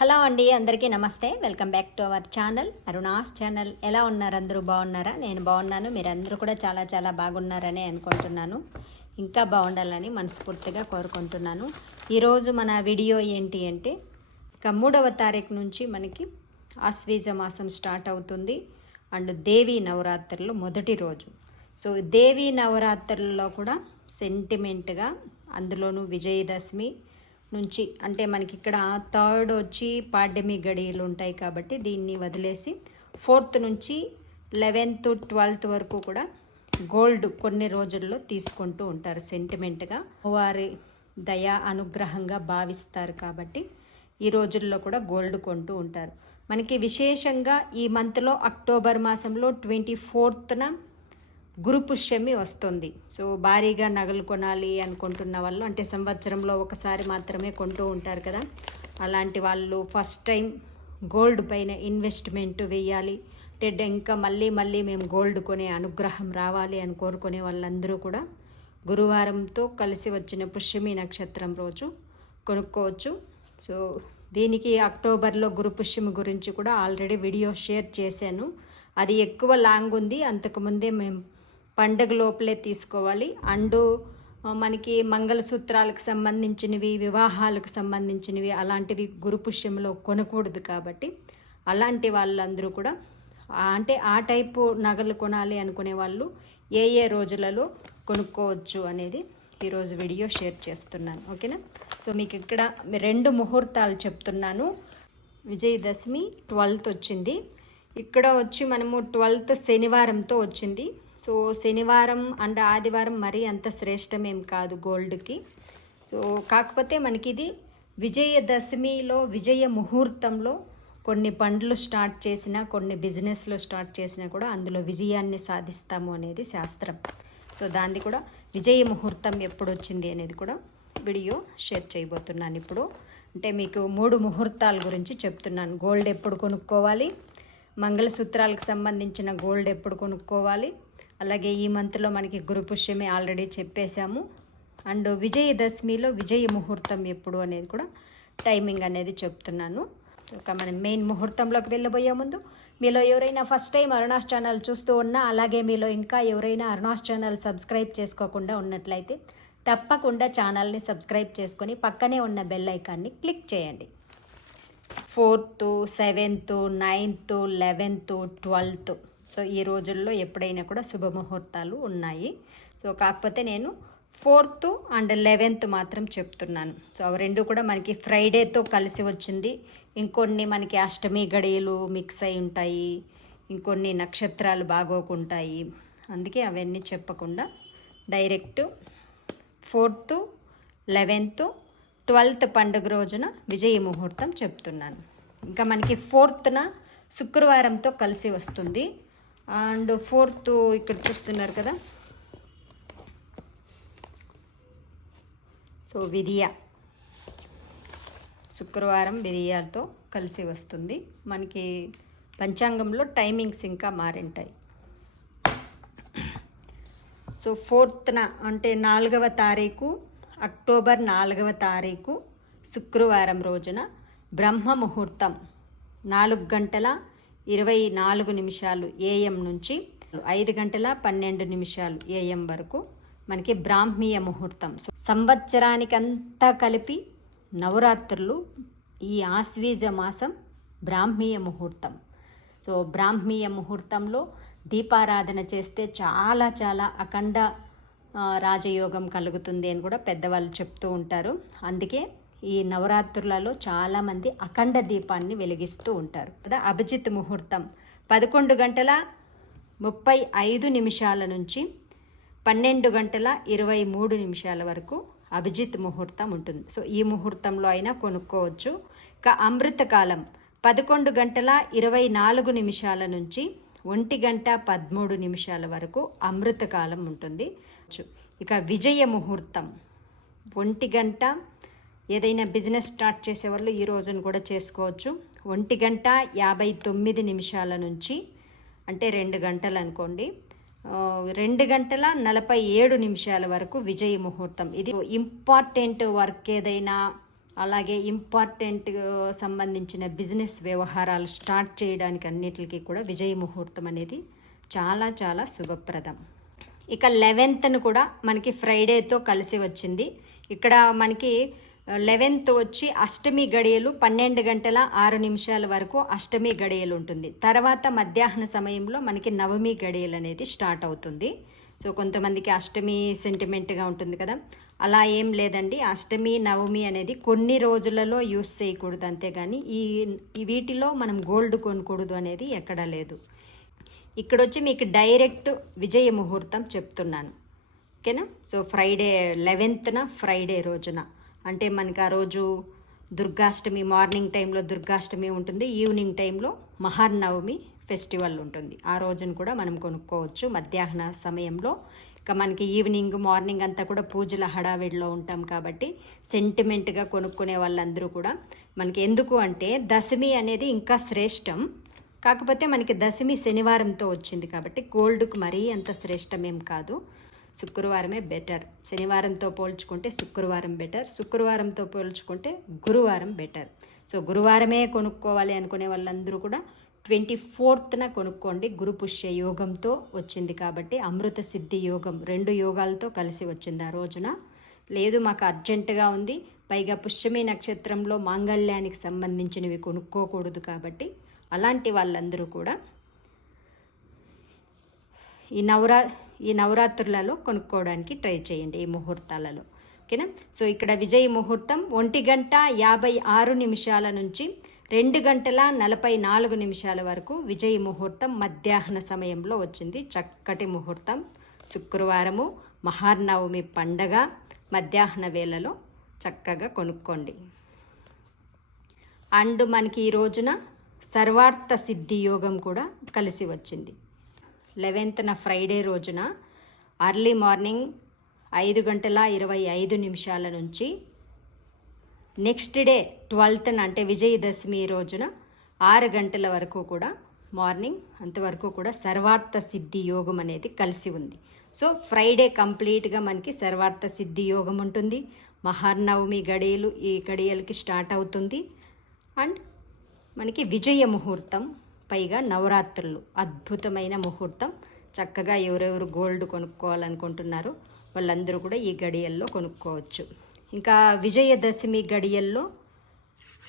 Hello అండి అందరికీ నమస్తే. Welcome back to our channel. Aruna's channel. ఎలా ఉన్నారు? అందరూ బాగున్నారా? నేను బాగున్నాను. మీరందరూ కూడా చాలా చాలా బాగున్నారని అనుకుంటున్నాను. ఇంకా బాగుండాలని మనస్ఫూర్తిగా కోరుకుంటున్నాను. ఈరోజు మన వీడియో ఏంటి అంటే ఇక మూడవ తారీఖు నుంచి మనకి ఆశ్వీజ మాసం స్టార్ట్ అవుతుంది. అండ్ దేవి నవరాత్రులు మొదటి రోజు. సో దేవి నవరాత్రుల్లో కూడా సెంటిమెంట్గా అందులోనూ విజయదశమి నుంచి అంటే మనకి ఇక్కడ థర్డ్ వచ్చి పాడ్యమి గడియలు ఉంటాయి కాబట్టి దీన్ని వదిలేసి ఫోర్త్ నుంచి లెవెన్త్ ట్వెల్త్ వరకు కూడా గోల్డ్ కొన్ని రోజుల్లో తీసుకుంటూ ఉంటారు సెంటిమెంట్గా. వారి దయా అనుగ్రహంగా భావిస్తారు కాబట్టి ఈ రోజుల్లో కూడా గోల్డ్ కొంటూ ఉంటారు. మనకి విశేషంగా ఈ మంత్లో అక్టోబర్ మాసంలో ట్వంటీ ఫోర్త్న గురు పుష్యమి వస్తుంది. సో భారీగా నగలు కొనాలి అనుకుంటున్న వాళ్ళు అంటే సంవత్సరంలో ఒకసారి మాత్రమే కొంటూ ఉంటారు కదా. అలాంటి వాళ్ళు ఫస్ట్ టైం గోల్డ్ పైన ఇన్వెస్ట్మెంట్ వేయాలి. అంటే ఇంకా మళ్ళీ మళ్ళీ మేము గోల్డ్ కొనే అనుగ్రహం రావాలి అని కోరుకునే వాళ్ళందరూ కూడా గురువారంతో కలిసి వచ్చిన పుష్యమి నక్షత్రం రోజు కొనుక్కోవచ్చు. సో దీనికి అక్టోబర్లో గురు పుష్యమి గురించి కూడా ఆల్రెడీ వీడియో షేర్ చేశాను. అది ఎక్కువ లాంగ్ ఉంది. అంతకుముందే మేము పండగ లోపలే తీసుకోవాలి. అండ్ మనకి మంగళసూత్రాలకు సంబంధించినవి వివాహాలకు సంబంధించినవి అలాంటివి గురుపుష్యంలో కొనకూడదు కాబట్టి అలాంటి వాళ్ళందరూ కూడా అంటే ఆ టైపు నగలు కొనాలి అనుకునే వాళ్ళు ఏ ఏ రోజులలో కొనుక్కోవచ్చు అనేది ఈరోజు వీడియో షేర్ చేస్తున్నాను. ఓకేనా? సో మీకు ఇక్కడ రెండు ముహూర్తాలు చెప్తున్నాను. విజయదశమి ట్వెల్త్ వచ్చింది. ఇక్కడ వచ్చి మనము ట్వెల్త్ శనివారంతో వచ్చింది. సో శనివారం అండ్ ఆదివారం మరీ అంత శ్రేష్టమేం కాదు గోల్డ్కి. సో కాకపోతే మనకి ఇది విజయదశమిలో విజయ ముహూర్తంలో కొన్ని పండ్లు స్టార్ట్ చేసినా కొన్ని బిజినెస్లో స్టార్ట్ చేసినా కూడా అందులో విజయాన్ని సాధిస్తాము అనేది శాస్త్రం. సో దాన్ని కూడా విజయ ముహూర్తం ఎప్పుడు వచ్చింది అనేది కూడా వీడియో షేర్ చేయబోతున్నాను ఇప్పుడు. అంటే మీకు మూడు ముహూర్తాల గురించి చెప్తున్నాను. గోల్డ్ ఎప్పుడు కొనుక్కోవాలి? మంగళసూత్రాలకు సంబంధించిన గోల్డ్ ఎప్పుడు కొనుక్కోవాలి? అలాగే ఈ మంత్లో మనకి గురు పుష్యమే ఆల్రెడీ చెప్పేశాము. అండ్ విజయదశమిలో విజయ ముహూర్తం ఎప్పుడు అనేది కూడా టైమింగ్ అనేది చెప్తున్నాను. ఒక మనం మెయిన్ ముహూర్తంలోకి వెళ్ళబోయే ముందు మీలో ఎవరైనా ఫస్ట్ టైం అరుణాస్ ఛానల్ చూస్తూ ఉన్నా అలాగే మీలో ఇంకా ఎవరైనా అరుణాస్ ఛానల్ సబ్స్క్రైబ్ చేసుకోకుండా ఉన్నట్లయితే తప్పకుండా ఛానల్ని సబ్స్క్రైబ్ చేసుకొని పక్కనే ఉన్న బెల్ ఐకాన్ని క్లిక్ చేయండి. Fourth seventh ninth eleventh twelfth so ఈ రోజుల్లో ఎప్పుడైనా కూడా శుభముహూర్తాలు ఉన్నాయి. సో కాకపోతే నేను ఫోర్త్ అండ్ లెవెన్త్ మాత్రం చెప్తున్నాను. సో అవి రెండు కూడా మనకి ఫ్రైడేతో కలిసి వచ్చింది. ఇంకొన్ని మనకి అష్టమి గడియలు మిక్స్ అయి ఉంటాయి. ఇంకొన్ని నక్షత్రాలు బాగోకుంటాయి. అందుకే అవన్నీ చెప్పకుండా డైరెక్ట్ ఫోర్త్ లెవెన్త్ ట్వెల్త్ పండుగ రోజున విజయ ముహూర్తం చెప్తున్నాను. ఇంకా మనకి ఫోర్త్న శుక్రవారంతో కలిసి వస్తుంది. అండ్ ఫోర్త్ ఇక్కడ చూస్తున్నారు కదా. సో విరియ శుక్రవారం విధియాలతో కలిసి వస్తుంది. మనకి పంచాంగంలో టైమింగ్స్ ఇంకా మారింటాయి. సో ఫోర్త్న అంటే నాలుగవ తారీఖు అక్టోబర్ నాలుగవ తారీఖు శుక్రవారం రోజున బ్రహ్మ ముహూర్తం. నాలుగు గంటల ఇరవై నాలుగు నిమిషాలు ఏఎం నుంచి ఐదు గంటల పన్నెండు నిమిషాలు ఏఎం వరకు మనకి బ్రాహ్మీయ ముహూర్తం. సో సంవత్సరానికంతా కలిపి నవరాత్రులు ఈ ఆశ్వీజ మాసం బ్రాహ్మీయ ముహూర్తం. సో బ్రాహ్మీయ ముహూర్తంలో దీపారాధన చేస్తే చాలా చాలా అఖండ రాజయోగం కలుగుతుంది అని కూడా పెద్దవాళ్ళు చెప్తూ ఉంటారు. అందుకే ఈ నవరాత్రులలో చాలామంది అఖండ దీపాన్ని వెలిగిస్తూ ఉంటారు. కదా అభిజిత్ ముహూర్తం. పదకొండు గంటల ముప్పై ఐదు నిమిషాల నుంచి పన్నెండు గంటల ఇరవై మూడు నిమిషాల వరకు అభిజిత్ ముహూర్తం ఉంటుంది. సో ఈ ముహూర్తంలో అయినా కొనుక్కోవచ్చు. ఇక అమృతకాలం పదకొండు గంటల ఇరవై నాలుగు నిమిషాల నుంచి ఒంటి గంట పదమూడు నిమిషాల వరకు అమృతకాలం ఉంటుంది. ఇక విజయ ముహూర్తం. ఒంటి గంట ఏదైనా బిజినెస్ స్టార్ట్ చేసేవాళ్ళు ఈ రోజున కూడా చేసుకోవచ్చు. ఒంటి గంట యాభై తొమ్మిది నిమిషాల నుంచి అంటే రెండు గంటలు అనుకోండి. రెండు గంటల నలభై ఏడు నిమిషాల వరకు విజయ ముహూర్తం. ఇది ఇంపార్టెంట్ వర్క్ ఏదైనా అలాగే ఇంపార్టెంట్ సంబంధించిన బిజినెస్ వ్యవహారాలు స్టార్ట్ చేయడానికి అన్నిటికీ కూడా విజయ ముహూర్తం అనేది చాలా చాలా శుభప్రదం. ఇక లెవెన్త్ను కూడా మనకి ఫ్రైడేతో కలిసి వచ్చింది. ఇక్కడ మనకి లెవెన్త్ వచ్చి అష్టమి గడియలు పన్నెండు గంటల ఆరు నిమిషాల వరకు అష్టమి గడియలు ఉంటుంది. తర్వాత మధ్యాహ్న సమయంలో మనకి నవమి గడియలు అనేది స్టార్ట్ అవుతుంది. సో కొంతమందికి అష్టమి సెంటిమెంట్గా ఉంటుంది కదా. అలా ఏం లేదండి. అష్టమి నవమి అనేది కొన్ని రోజులలో యూస్ చేయకూడదు అంతేగాని ఈ ఈ వీటిలో మనం గోల్డ్ కొనకూడదు అనేది ఎక్కడా లేదు. ఇక్కడ వచ్చి మీకు డైరెక్ట్ విజయ ముహూర్తం చెప్తున్నాను. ఓకేనా? సో ఫ్రైడే లెవెన్త్న ఫ్రైడే రోజున. అంటే మనకి ఆ రోజు దుర్గాష్టమి మార్నింగ్ టైంలో దుర్గాష్టమి ఉంటుంది. ఈవినింగ్ టైంలో మహానవమి ఫెస్టివల్ ఉంటుంది. ఆ రోజున కూడా మనం కొనుక్కోవచ్చు. మధ్యాహ్న సమయంలో ఇక మనకి ఈవినింగ్ మార్నింగ్ అంతా కూడా పూజల హడావిడిలో ఉంటాం కాబట్టి సెంటిమెంట్గా కొనుక్కునే వాళ్ళందరూ కూడా మనకి ఎందుకు అంటే దశమి అనేది ఇంకా శ్రేష్టం. కాకపోతే మనకి దశమి శనివారంతో వచ్చింది కాబట్టి గోల్డ్కు మరీ అంత శ్రేష్టమేం కాదు. శుక్రవారమే బెటర్. శనివారంతో పోల్చుకుంటే శుక్రవారం బెటర్. శుక్రవారంతో పోల్చుకుంటే గురువారం బెటర్. సో గురువారమే కొనుక్కోవాలి అనుకునే వాళ్ళందరూ కూడా ట్వంటీ ఫోర్త్న కొనుక్కోండి గురు పుష్య యోగంతో వచ్చింది కాబట్టి అమృత సిద్ధి యోగం రెండు యోగాలతో కలిసి వచ్చింది ఆ రోజున. లేదు మాకు అర్జెంటుగా ఉంది. పైగా పుష్యమి నక్షత్రంలో మాంగళ్యానికి సంబంధించినవి కొనుక్కోకూడదు కాబట్టి అలాంటి వాళ్ళందరూ కూడా ఈ నవరా ఈ నవరాత్రులలో కొనుక్కోవడానికి ట్రై చేయండి ఈ ముహూర్తాలలో. ఓకేనా? సో ఇక్కడ విజయ ముహూర్తం ఒంటి గంట యాభై ఆరు నిమిషాల నుంచి రెండు గంటల నలభై నాలుగు నిమిషాల వరకు విజయ ముహూర్తం మధ్యాహ్న సమయంలో వచ్చింది. చక్కటి ముహూర్తం. శుక్రవారము మహానవమి పండగ మధ్యాహ్న వేళలో చక్కగా కొనుక్కోండి. అండ్ మనకి ఈ రోజున సర్వార్థ సిద్ధి యోగం కూడా కలిసి వచ్చింది. లెవెన్త్న ఫ్రైడే రోజున అర్లీ మార్నింగ్ ఐదు గంటల ఇరవై ఐదు నిమిషాల నుంచి నెక్స్ట్ డే ట్వెల్త్న అంటే విజయదశమి రోజున ఆరు గంటల వరకు కూడా మార్నింగ్ అంతవరకు కూడా సర్వార్థ సిద్ధి యోగం అనేది కలిసి ఉంది. సో ఫ్రైడే కంప్లీట్గా మనకి సర్వార్థ సిద్ధి యోగం ఉంటుంది. మహానవమి గడియలు ఈ గడియలకి స్టార్ట్ అవుతుంది. అండ్ మనకి విజయ ముహూర్తం పైగా నవరాత్రులు. అద్భుతమైన ముహూర్తం. చక్కగా ఎవరెవరు గోల్డ్ కొనుక్కోవాలనుకుంటున్నారో వాళ్ళందరూ కూడా ఈ గడియల్లో కొనుక్కోవచ్చు. ఇంకా విజయదశమి గడియల్లో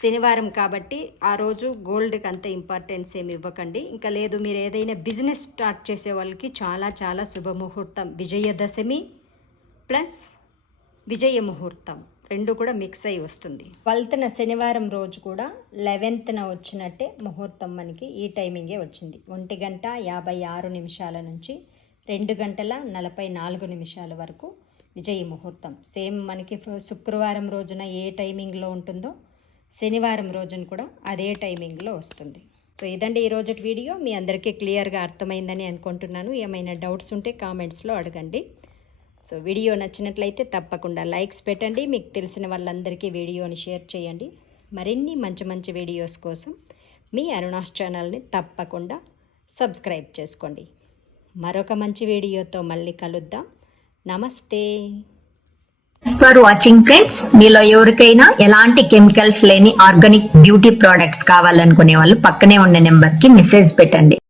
శనివారం కాబట్టి ఆ రోజు గోల్డ్కి అంత ఇంపార్టెన్స్ ఏమి ఇవ్వకండి. ఇంకా లేదు మీరు ఏదైనా బిజినెస్ స్టార్ట్ చేసే వాళ్ళకి చాలా చాలా శుభముహూర్తం. విజయదశమి ప్లస్ విజయ ముహూర్తం. రెండు కూడా మిక్స్ అయి వస్తుంది. ట్వెల్త్న శనివారం రోజు కూడా లెవెన్త్న వచ్చినట్టే ముహూర్తం మనకి ఈ టైమింగే వచ్చింది. ఒంటి గంట యాభై ఆరు నిమిషాల నుంచి రెండు గంటల నలభై నాలుగు నిమిషాల వరకు విజయ ముహూర్తం. సేమ్ మనకి శుక్రవారం రోజున ఏ టైమింగ్లో ఉంటుందో శనివారం రోజున కూడా అదే టైమింగ్లో వస్తుంది. సో ఇదండి ఈ రోజు వీడియో. మీ అందరికీ క్లియర్గా అర్థమైందని అనుకుంటున్నాను. ఏమైనా డౌట్స్ ఉంటే కామెంట్స్లో అడగండి. సో వీడియో నచ్చినట్లయితే తప్పకుండా లైక్స్ పెట్టండి. మీకు తెలిసిన వాళ్ళందరికీ వీడియోని షేర్ చేయండి. మరిన్ని మంచి మంచి వీడియోస్ కోసం మీ అరుణాస్ ఛానల్ని తప్పకుండా సబ్స్క్రైబ్ చేసుకోండి. మరొక మంచి వీడియోతో మళ్ళీ కలుద్దాం. నమస్తే. ఫర్ వాచింగ్ ఫ్రెండ్స్ మీలో ఎవరికైనా ఎలాంటి కెమికల్స్ లేని ఆర్గానిక్ బ్యూటీ ప్రొడక్ట్స్ కావాలనుకునే వాళ్ళు పక్కనే ఉన్న నెంబర్కి మెసేజ్ పెట్టండి.